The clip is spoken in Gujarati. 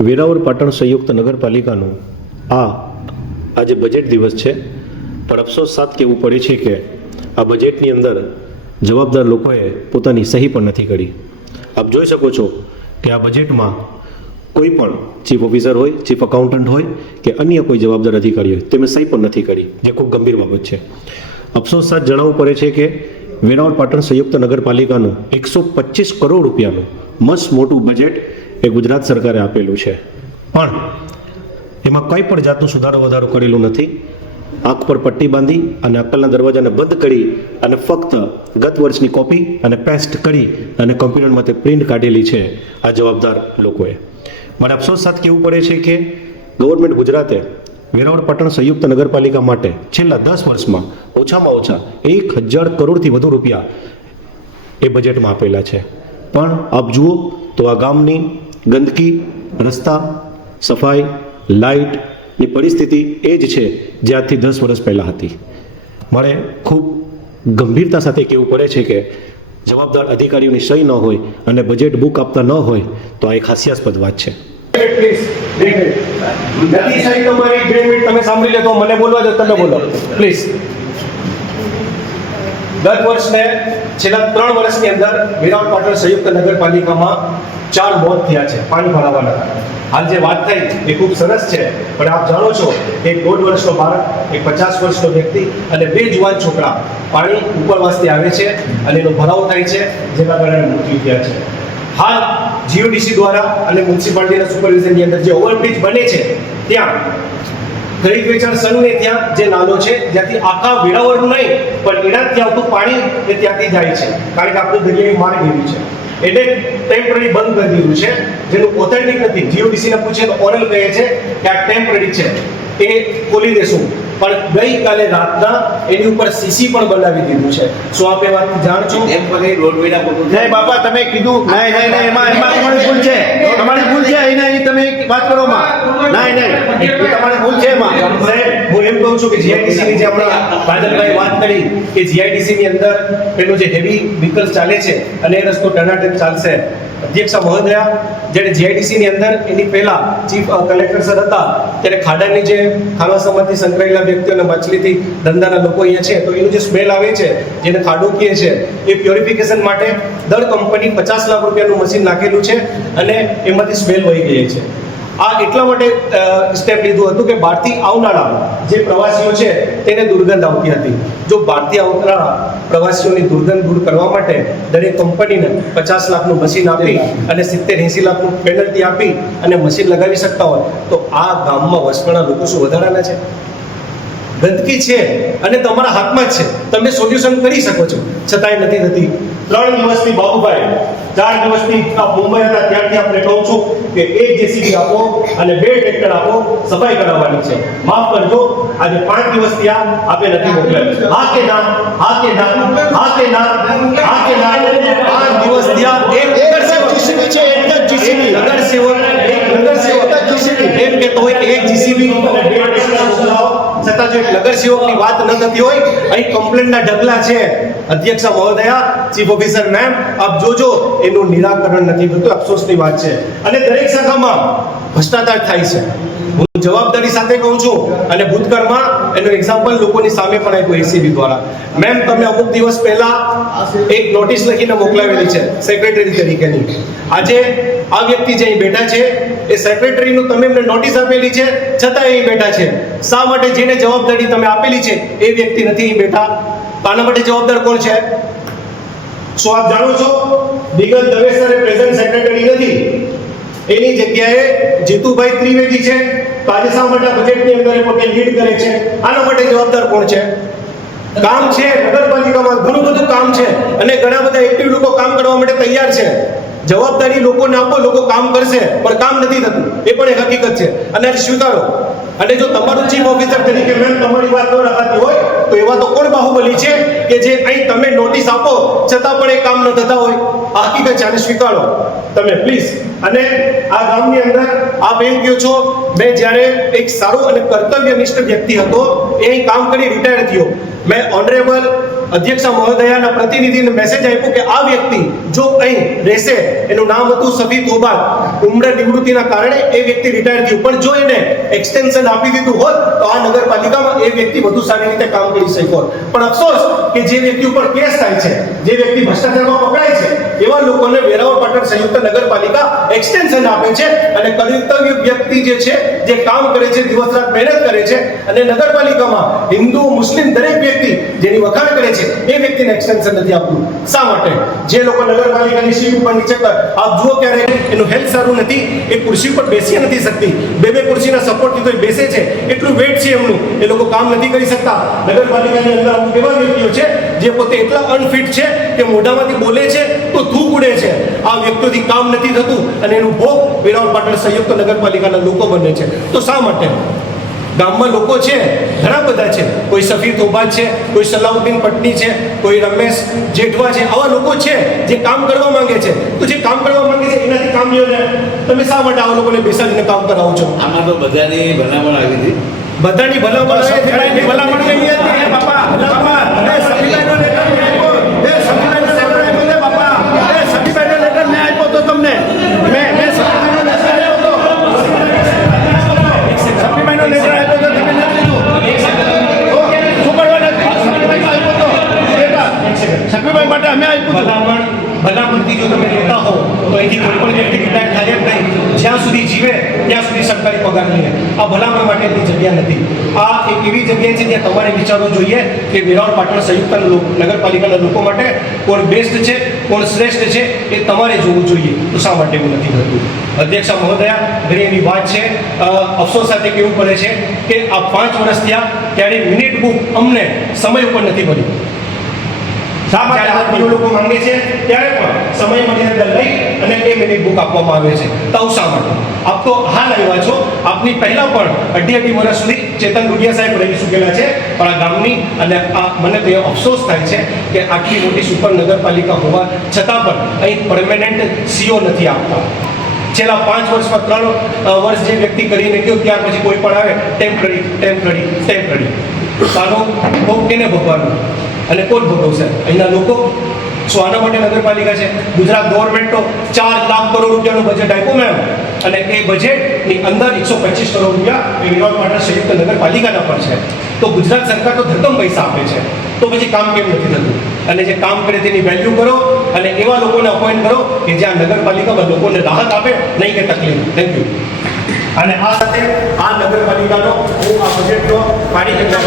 વેરાવળ પાટણ સંયુક્ત નગરપાલિકાનું આજે બજેટ દિવસ છે, પણ અફસોસ સાથ કહેવું પડે છે કે આ બજેટની અંદર જવાબદાર લોકોએ પોતાની સહી પણ નથી કરી. આપ જોઈ શકો છો કે આ બજેટમાં કોઈ પણ ચીફ ઓફિસર હોય, ચીફ એકાઉન્ટન્ટ હોય કે અન્ય કોઈ જવાબદાર અધિકારી હોય તેમને સહી પણ નથી કરી, જે ખૂબ ગંભીર બાબત છે. અફસોસ સાથ જણાવવું પડે છે કે વેરાવળ પાટણ સંયુક્ત નગરપાલિકાનું 125 કરોડ રૂપિયાનું મસ્ત મોટું બજેટ એ ગુજરાત સરકારે આપેલું છે, પણ એમાં કંઈ પણ જાતનો સુધારો વધારો કરેલું નથી. આંખ પર પટ્ટી બાંધી અને અક્કલના દરવાજાને બંધ કરી અને ફક્ત ગત વર્ષની કોપી અને પેસ્ટ કરી અને કોમ્પ્યુટરમાં તે પ્રિન્ટ કાઢેલી છે આ જવાબદાર લોકોએ. મને અફસોસ સાથે કહેવું પડે છે કે ગવર્મેન્ટ ગુજરાતે વેરાવળ પાટણ સંયુક્ત નગરપાલિકા માટે છેલ્લા 10 વર્ષમાં ઓછામાં ઓછા 1000 કરોડથી વધુ રૂપિયા એ બજેટમાં આપેલા છે, પણ આપ જુઓ તો આ ગામની ગંદકી, રસ્તા, સફાઈ, લાઇટની પરિસ્થિતિ એ જ છે જે આજથી 10 વર્ષ પહેલાં હતી. મારે ખૂબ ગંભીરતા સાથે કહેવું પડે છે કે જવાબદાર અધિકારીઓની સહી ન હોય અને બજેટ બુક આપતા ન હોય તો આ એક હાસ્યાસ્પદ વાત છે. તમે સાંભળી લે તો મને બોલવા દો, તમે બોલો પ્લીઝ. ગત વર્ષને છેલ્લા 3 વર્ષની અંદર વેરાવળ પાટણ સંયુક્ત નગરપાલિકામાં 4 મોત થયા છે પાણી ભરાવાના કારણે. હાલ જે વાત થઈ એ ખૂબ સરસ છે, પણ આપ જાણો છો કે એક 1.5 વર્ષનો બાળક, એક 50 વર્ષનો વ્યક્તિ અને 2 જુવાન છોકરા પાણી ઉપરવાસથી આવે છે અને એનો ભરાવો થાય છે, જેના કારણે મૃત્યુ થયા છે. હાલ જીઓડીસી દ્વારા અને મ્યુનિસિપાલિટીના સુપરવિઝનની અંદર જે ઓવરબ્રિજ બને છે ત્યાં ખરીદ વેચાણ સંઘને ત્યાં જે નાલો છે જ્યાંથી આખા વેરાવળનું નહીં પણ એનાથી આવતું પાણી એ ત્યાંથી જાય છે, કારણ કે આપણું દરિયાઈ માર્ગ એવી છે એટલે ટેમ્પરરી બંધ કરી દીધું છે, જેનું ઓથેન્ટિક નથી. જીઓડીસીને પૂછે તો ઓરલ કહે છે કે આ ટેમ્પરરી છે, એ ખોલી દેશું, પણ ગઈકાલે રાતના એની ઉપર સીસી પણ બનાવી દીધું છે. શું આપ એ વાત જાણ છો? ટેમ્પરરી રોડવેના પોતું નહીં બાપા, તમે કીધું નહીં એમાં તમારી ભૂલ છે, તમારી ભૂલ છે. અહીં તમે વાત કરો માં નહીં એ તમારી ભૂલ છે એમાં. હું એમ કહું છું કે જીઆઈડીસી ની જે હમણાં બાદલભાઈ વાત કરી કે જીઆઈડીસી ની અંદર પેલું જે હેવી વ્હીકલ્સ ચાલે છે અને એ રસ્તો ટર્નાટેક ચાલશે. અધ્યક્ષ મહોદયા, જ્યારે જીઆઈડીસી ની અંદર એની પહેલા ચીફ કલેક્ટર સર હતા ત્યારે ખાડાની જે ખાનવા સમાજથી સંકળાયેલા વ્યક્તિઓ અને મછલીથી ધંધાના લોકો અહીંયા છે, તો એનું જે સ્મેલ આવે છે જેને ખાડો કહે છે, એ પ્યોરિફિકેશન માટે દર કંપની 50 લાખ રૂપિયાનું મશીન નાખેલું છે અને એમાંથી સ્મેલ વહી ગઈ છે. આ એટલા માટે સ્ટેપ લીધું હતું કે બહારથી આવનારા જે પ્રવાસીઓ છે તેને દુર્ગંધ આવતી હતી. જો બહારથી આવનારા પ્રવાસીઓની દુર્ગંધ દૂર કરવા માટે દરેક કંપનીને 50 લાખનું મશીન આપી અને 70-80 લાખનું પેનલ્ટી આપી અને મશીન લગાવી શકતા હોય તો આ ગામમાં વસવાના લોકો શું વધારાના છે? ગંદકી છે અને તમારા હાથમાં જ છે, તમે સોલ્યુશન કરી શકો છો, છતાંય નથી થતી. 3 દિવસથી બાબુભાઈ, 4 દિવસથી મુંબઈ હતા ત્યારથી આપણે કહું છું કે 1 જેસીબી આપો અને 2 ટ્રેક્ટર આપો, સફાઈ કરાવવાની છે. માફ કરજો, આજે 5 દિવસથી આપે નથી મોકલાવી. હા કે ના? હા કે ના? હા કે ના? હા કે ના? 5 દિવસથી એક જીસીબી છે, એક જીસીબી નગરસેવક એમ કે તો એક જીસીબી અને 2 ટ્રેક્ટર મોકલાવો, છતાં જો એક નગરસેવકની વાત ન થતી હોય, અહીં કમ્પ્લેન્ટના ઢગલા છે. અધ્યક્ષ મહોદયા, ચીફ ઓફિસર મેમ, આપ જોજો એનું નિરાકરણ નથી થતું, અફસોસની વાત છે. અને દરેક શાખામાં ભ્રષ્ટાચાર થાય છે. હું જવાબદારી સાથે કહું છું અને ભૂતકાળમાં એનું એક્ઝામ્પલ લોકોની સામે પણ આપ્યું એસીબી દ્વારા. મેમ, તમે અમુક દિવસ પહેલા એક નોટિસ લખીને મોકલાવેલી છે સેક્રેટરી તરીકેની. આજે આ વ્યક્તિ જે અહીં બેઠા છે એ સેક્રેટરીનું તમે એમને નોટિસ આપેલી છે, છતાં અહીં બેઠા છે. શા માટે? જેને જવાબદારી તમે આપેલી છે એ વ્યક્તિ નથી અહીં બેઠા. આના માટે જવાબદાર કોણ છે? શું આપ જાણો છો? દિગંત દવે સર પ્રેઝન્ટ સેક્રેટરી નથી, એની જગ્યાએ જીતુભાઈ ત્રિવેદી છે. તો આજે શા માટે બજેટની અંદર એ પોતે લીડ કરે છે? આના માટે જવાબદાર કોણ છે? કામ છે નગરપાલિકામાં, ઘણું બધું કામ છે અને ઘણા બધા એક્ટિવ લોકો કામ કરવા માટે તૈયાર છે. જવાબદારી લોકોને આપો, લોકો કામ કરશે, પણ કામ નથી થતું, એ પણ એક હકીકત છે અને સ્વીકારો. અને જો તમારું ચીફ ઓફિસર તરીકે મેમ તમારી વાત ન રખાતી હોય તો એવા તો કોણ બાહુબલી છે કે જે અહીં તમે નોટિસ આપો છતાં પણ એ કામ ન થતા હોય? આ હકીકત છે, આને સ્વીકારો તમે પ્લીઝ. અને આ ગામની અંદર આપ એમ કહો છો, મેં જ્યારે એક સારો અને કર્તવ્યનિષ્ઠ વ્યક્તિ હતો, એ અહીં કામ કરી રિટાયર થયો, મેં ઓનરેબલ અધ્યક્ષ મહોદયાના પ્રતિનિધિને મેસેજ આપ્યો કે આ વ્યક્તિ જો અહીં રહેશે, એનું નામ હતું સફી તોબાર, ઉમ્ર નિવૃત્તિના કારણે એ વ્યક્તિ રિટાયર થયું, પણ જો એને એક્સટેન્શન આપી દીધું હોત તો આ નગરપાલિકામાં એ વ્યક્તિ વધુ સારી રીતે કામ કરી શક્યો હોત. પણ અફસોસ કે જે વ્યક્તિ ઉપર કેસ થાય છે, જે વ્યક્તિ ભ્રષ્ટાચારમાં પકડાય છે, એવા લોકોને વેરાવળ પાટણ સંયુક્ત નગરપાલિકા એક્સટેન્શન આપે છે અને કર્તવ્ય વ્યક્તિ જે છે, જે કામ કરે છે, દિવસ રાત મહેનત કરે છે અને નગરપાલિકામાં હિન્દુ મુસ્લિમ દરેક વ્યક્તિ જેની વખાણ કરે છે એ વ્યક્તિને એક્સટેન્શન નથી આપતું. શા માટે? જે લોકો નગરપાલિકાની સીટ ઉપર નીચે આપ જુઓ ક્યારે એનું હેલ્થ સારું નથી, એ ખુરશી પર બેસી નથી શકતી, બે ખુરશીના સપોર્ટથી તો એ બેસે છે, એટલું વેટ છે એમનું, એ લોકો કામ નથી કરી શકતા. નગરપાલિકાની અંદર અમુક એવા વ્યક્તિઓ છે જે પોતે એટલા અનફિટ છે કે મોઢામાંથી બોલે છે તો ધૂપ ઉડે છે. આ વ્યક્તિઓથી કામ નથી થતું અને એનું ભોગ વેરાવળ પાટણ સંયુક્ત નગરપાલિકાના લોકો બને છે. તો શા માટે? ગામમાં લોકો છે, ઘણા બધા છે, કોઈ સફી તોબા છે, કોઈ સલાઉદ્દીન પટની છે, કોઈ રમેશ જેઠવા છે, આવા લોકો છે જે કામ કરવા માંગે છે. તો જે કામ કરવા માંગે છે એનાથી કામ લ્યો ને, તમે શા માટે આવા લોકોને બેસાડીને કામ કરાવો છો? આમાં તો બધાની ભલામણ આવી હતી. બધાની ભલામણ આવે છે, એની ભલામણ કઈ હતી? બાપા ભલામણ એ સફીભાઈનો લેટર મેં આપ્યો, એ સફીભાઈનો લેટર આપ્યો છે બાપા, એ સફીભાઈનો લેટર મેં આપ્યો તો તમને, મેં સફીભાઈનો લેટર આપ્યો તો, સફીભાઈનો લેટર આપ્યો તો તમે નથી લીધું. શું કરવાના? સફીભાઈનો આપ્યો તો સફીભાઈ માટે અમે આપ્યું ભલામણથી જો તમે લેતા હો તો અહીંથી કોઈ પણ વ્યક્તિ રિટાયર થાય જ નહીં, જ્યાં સુધી જીવે ત્યાં સુધી સરકારી પગાર લઈએ. આ ભલામણ માટેની જગ્યા નથી. આ એક એવી જગ્યા છે જ્યાં તમારે વિચારવું જોઈએ કે વેરાવળ પાટણ સંયુક્ત નગરપાલિકાના લોકો માટે કોણ બેસ્ટ છે, કોણ શ્રેષ્ઠ છે, એ તમારે જોવું જોઈએ. તો શા માટે એવું નથી થતું? અધ્યક્ષ મહોદયા, ઘણી એવી વાત છે, અફસોસ સાથે કહેવું પડે છે કે આ 5 વર્ષ થયા ત્યારે મિનિટ બુક અમને સમય ઉપર નથી મળી. જ્યારે આદમીઓ લોકો માંગે છે ત્યારે પણ સમય મર્યાદા લઈ અને એ મિનિટ બુક આપવામાં આવે છે. તો શા માટે? આપ તો હાલ આવ્યા છો, આપની પહેલા પણ અઢી વર્ષ સુધી ચેતન ડુડિયા સાહેબ રહી ચૂકેલા છે, પણ આ ગામની અને આ મને તો એ અફસોસ થાય છે કે આટલી મોટી સુપર નગરપાલિકા હોવા છતાં પણ અહીં પરમેનન્ટ સીઓ નથી આપતા. છેલ્લા 5 વર્ષમાં 3 વર્ષ જે વ્યક્તિ કરીને ગયો ત્યાર પછી કોઈ પણ આવે ટેમ્પરરી. સારો ભોગ કેને ભોગવાનું અને કોણ ભોગવશે? અહીંના લોકો. શું આના માટે નગરપાલિકા છે? ગુજરાત ગવર્મેન્ટ તો 4 લાખ કરોડ રૂપિયાનું બજેટ આપ્યું મેમ, અને એ બજેટની અંદર 125 કરોડ રૂપિયા એ વેરાવળ પાટણ સંયુક્ત નગરપાલિકાના પર છે. તો ગુજરાત સરકાર તો ધરખમ પૈસા આપે છે, તો પછી કામ કેમ નથી થતું? અને જે કામ કરે તેની વેલ્યુ કરો અને એવા લોકોને અપોઇન્ટ કરો કે જ્યાં નગરપાલિકામાં લોકોને રાહત આપે, નહીં કે તકલીફ. Thank you. અને આ સાથે આ નગરપાલિકાનો હું આ બજેટનો કાર્યક્રમ